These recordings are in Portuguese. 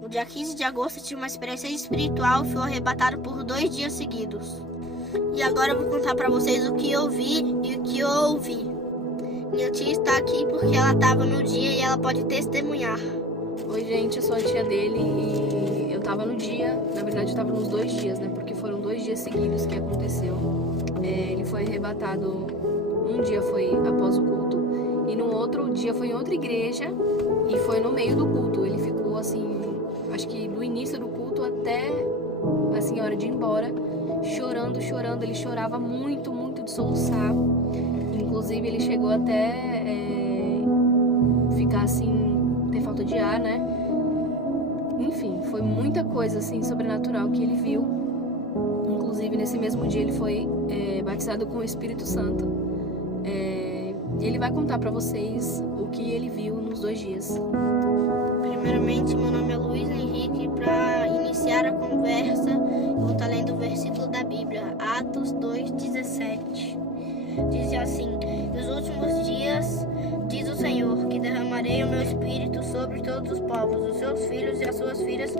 No dia 15 de agosto, eu tive uma experiência espiritual e fui arrebatado por 2 dias seguidos. E agora eu vou contar pra vocês o que eu vi e o que eu ouvi. Minha tia está aqui porque ela estava no dia e ela pode testemunhar. Oi, gente, eu sou a tia dele e eu tava no dia, na verdade eu tava nos 2 dias, né? Porque foram 2 dias seguidos que aconteceu. Ele foi arrebatado, um dia foi após o culto e no outro dia foi em outra igreja e foi no meio do culto. Ele ficou assim, acho que do início do culto até assim, a hora de ir embora, chorando. Ele chorava muito de soluçar. Inclusive ele chegou até ficar assim, ter falta de ar, né? Enfim, foi muita coisa assim sobrenatural que ele viu. Inclusive nesse mesmo dia ele foi batizado com o Espírito Santo. E ele vai contar pra vocês o que ele viu nos 2 dias. Primeiramente, meu nome é Luiz Henrique. Para iniciar a conversa, eu vou estar lendo o versículo da Bíblia, Atos 2:17. Diz assim: nos últimos dias, diz o Senhor, que derramarei o meu espírito sobre todos os povos. Os seus filhos e as suas filhas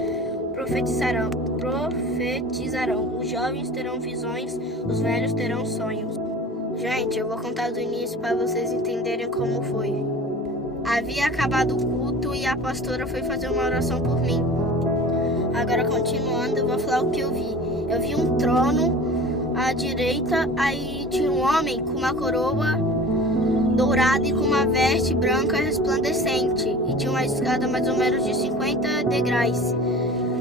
profetizarão. Os jovens terão visões, os velhos terão sonhos. Gente, eu vou contar do início para vocês entenderem como foi. Havia acabado o culto e a pastora foi fazer uma oração por mim. Agora, continuando, eu vou falar o que eu vi. Eu vi um trono à direita, aí tinha um homem com uma coroa dourada e com uma veste branca resplandecente. E tinha uma escada mais ou menos de 50 degraus.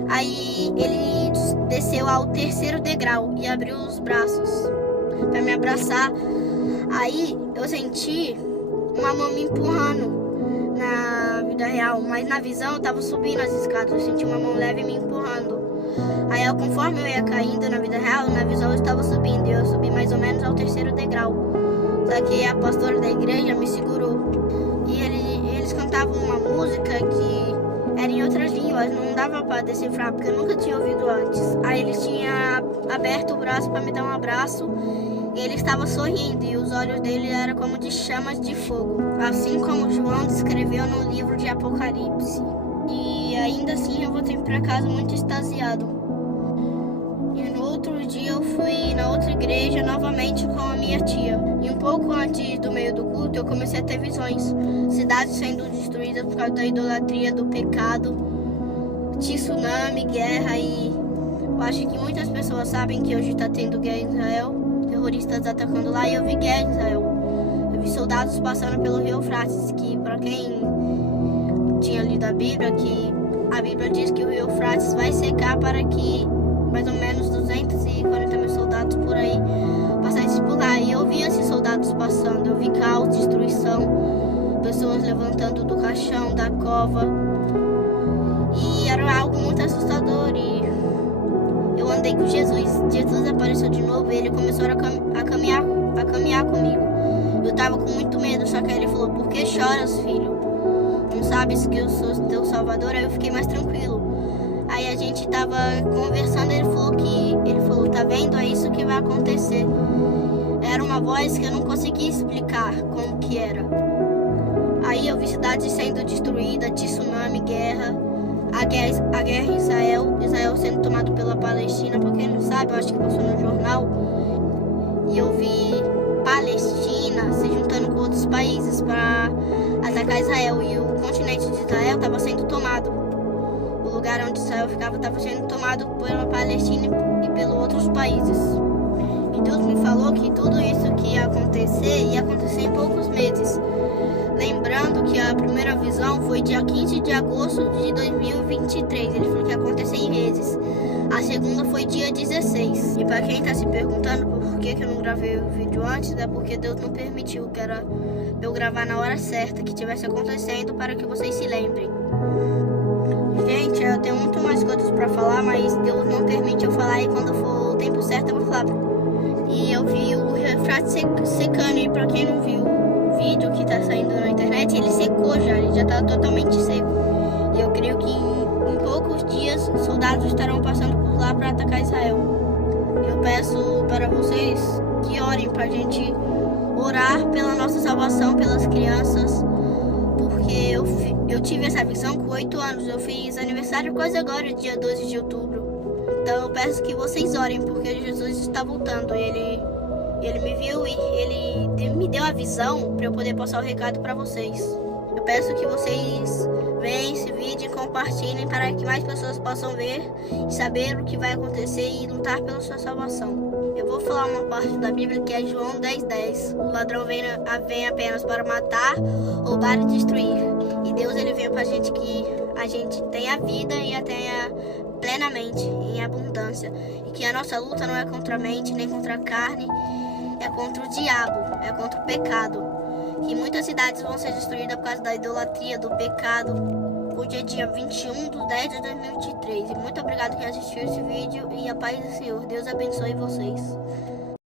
Aí ele desceu ao 3º degrau e abriu os braços para me abraçar. Aí eu senti uma mão me empurrando na vida real, mas na visão eu tava subindo as escadas, eu senti uma mão leve me empurrando. Aí conforme eu ia caindo na vida real, na visão eu estava subindo, e eu subi mais ou menos ao 3º degrau. Só que a pastora da igreja me segurou. E eles cantavam uma música que era em outras línguas, não dava para decifrar, porque eu nunca tinha ouvido antes. Aí eles tinham aberto o braço para me dar um abraço. E ele estava sorrindo e os olhos dele eram como de chamas de fogo, assim como João descreveu no livro de Apocalipse. E ainda assim eu voltei para casa muito extasiado. E no outro dia eu fui na outra igreja novamente com a minha tia. E um pouco antes do meio do culto eu comecei a ter visões. Cidades sendo destruídas por causa da idolatria, do pecado, tsunami, guerra. E eu acho que muitas pessoas sabem que hoje está tendo guerra em Israel. Terroristas atacando lá, e eu vi guerra em Israel. Eu vi soldados passando pelo rio Eufrates, que para quem tinha lido a Bíblia, que a Bíblia diz que o rio Eufrates vai secar para que mais ou menos 240 mil soldados por aí passassem por lá. E eu vi esses soldados passando, eu vi caos, destruição, pessoas levantando do caixão, da cova. E era algo muito assustador. E eu andei com Jesus apareceu de novo e ele começou a caminhar comigo. Eu tava com muito medo, só que aí ele falou: por que choras, filho? Não sabes que eu sou teu salvador? Aí eu fiquei mais tranquilo. Aí a gente tava conversando, ele falou, tá vendo? É isso que vai acontecer. Era uma voz que eu não conseguia explicar como que era. Aí eu vi cidades sendo destruídas, tsunami, guerra. A guerra em Israel sendo tomado pela Palestina. Pra quem não sabe, eu acho que passou no jornal. E eu vi Palestina se juntando com outros países para atacar Israel. E o continente de Israel estava sendo tomado. O lugar onde Israel ficava estava sendo tomado pela Palestina e pelos outros países. E Deus me falou que tudo isso que ia acontecer em poucos meses. Lembrando que a primeira visão foi dia 15 de agosto de 2023. Ele falou que ia acontecer em meses. A segunda foi dia 16. E para quem está se perguntando por que eu não gravei o vídeo antes, é porque Deus não permitiu, que era eu gravar na hora certa, que estivesse acontecendo, para que vocês se lembrem. Gente, eu tenho muito mais coisas para falar, mas Deus não permite eu falar, e quando for o tempo certo eu vou falar. E eu vi o Eufrates secando, e para quem não viu o vídeo que tá saindo na internet, ele secou já, ele já tá totalmente seco. E eu creio que em poucos dias soldados estarão passando por lá para atacar Israel. Eu peço para vocês que orem pra gente orar pela nossa salvação, pelas crianças, por porque eu tive essa visão com 8 anos. Eu fiz aniversário quase agora, dia 12 de outubro. Então eu peço que vocês orem, porque Jesus está voltando. Ele me viu e ele me deu a visão para eu poder passar o recado para vocês. Eu peço que vocês vejam esse vídeo e compartilhem para que mais pessoas possam ver e saber o que vai acontecer e lutar pela sua salvação. Eu vou falar uma parte da Bíblia que é João 10:10. O ladrão vem apenas para matar, roubar e destruir. E Deus ele veio para a gente que a gente tenha vida e a tenha plenamente, em abundância. E que a nossa luta não é contra a mente, nem contra a carne, é contra o diabo, é contra o pecado. Que muitas cidades vão ser destruídas por causa da idolatria, do pecado. Hoje é dia 21/10/2023. E muito obrigado por assistir esse vídeo. E a paz do Senhor. Deus abençoe vocês.